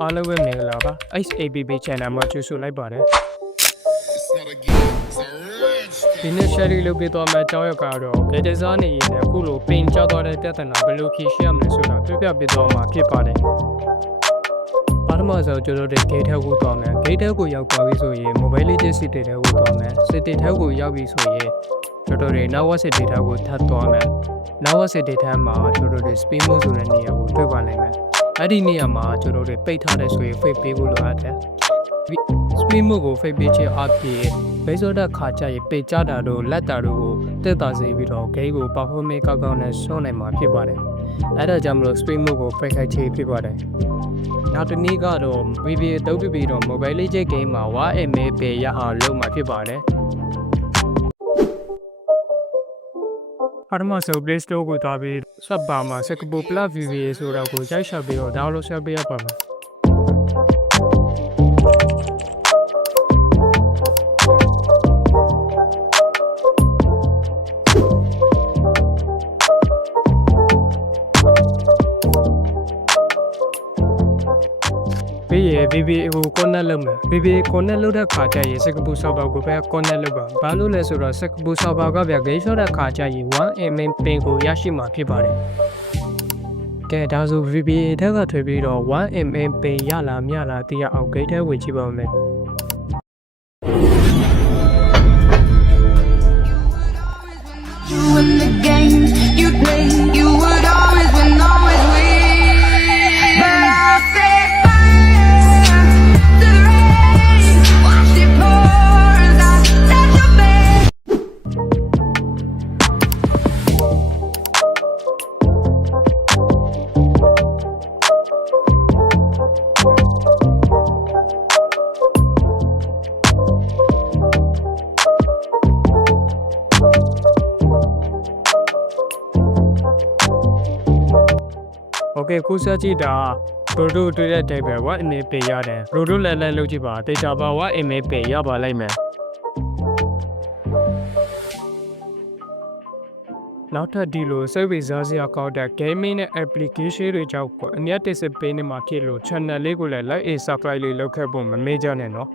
အားလုံးပဲမင်္ဂလာပါ XABB channel မှာကြိုဆိုလိုက်ပါတယ်ဒီနေ့ share လုပ်ပြသွားမယ့်အကြောင်းအရာကတော့ဂေတစားနေရင်လည်းအခုလိုပင်ကျသွားတဲ့ပြဿနာဘယ်လိုဖြေရှင်းရမလဲဆိုတာပြပြပြသွားမှာဖြစ်ပါတယ်ပထမဆုံးကျွန်တော်တို့ဂေတကိုသွားမယ်ဂေတကိုရောက်သွားပြီဆိုရင် mobile legend city တွေကိုသွားမယ် city ထဲကိုရောက်ပြီဆိုရင်ကျွန်တော်တို့နောက်ဝက် city ထဲကိုထပ်သွားမယ်နောက်ဝက် city ထဲမှာကျွန်တော်တို့ spin mode ဆိုတဲ့နေရာကိုတွေ့ပါနိုင်မယ်အဲ့ဒီနေရာမှာကျွန်တော်တို့ပိတ်ထားတဲ့ဆိုရင် fake ပေးဖို့လိုအပ်တယ် spin mode ကို fake ပေးခြင်းအပြင်ဘိစောတဲ့ခါကျရင်ပိတ်ကြတာတို့လက်တာတို့ကိုတက်တာစေပြီးတော့ game ကို performance ကောင်းကောင်းနဲ့ရှင်းနိုင်မှာဖြစ်ပါတယ်အဲ့ဒါကြောင့်မလို့ spin mode ကို fake ခိုက်ခြင်းဖြစ်ပါတယ်နောက်တစ်နည်းကတော့ VPA အသုံးပြုပြီးတော့ mobile legend game မှာ 1MB ပဲရအောင်လုပ်မှာဖြစ်ပါတယ်ပထမဆုံး Play Store ကိုသွားပြီး Search bar မှာ Sekabo Plus VPA ဆိုတာကိုရိုက်ရှာပြီးတော့ download ဆက်ပေးရပါမယ်ပြီးရင် VPA ကို connect လုပ်မယ် VPA connect လုပ်တဲ့ခါကျရင် Sekabo server ကိုပဲ connect လုပ်ပါဘာလို့လဲဆိုတော့ Sekabo server ကဗျ game ဆော့တဲ့ခါကျရင် 1MB ping ကိုရရှိမှာဖြစ်ပါတယ်ကဲဒါဆို VPA ထက်ကထွေပြီးတော့ 1MB ping ရလားမရလားသိရအောင် gate ထဲဝင်ကြည့်ပါမယ်You win the games you play, you would always win, always win. But I'll set fire to the rain, watch it pour as I touch your face. Okay ခုစကြည့်တာရိုဒိုတွေ့တဲ့ type ပဲ 1MB ping ရတယ်ရိုဒိုလည်းလုပ်ကြည့်ပါ data ပါ 1MB ping ရပါလိမ့်မယ်နောက်ထပ်ဒီလို service စရာကောက်တဲ့ gaming နဲ့ application တွေကြောင့်အမြတ်တစ်စပေးနေမှာဖြစ်လို့ channel လေးကိုလည်း like and subscribe လေးလုပ်ခဲ့ဖို့မမေ့ကြနဲ့နော်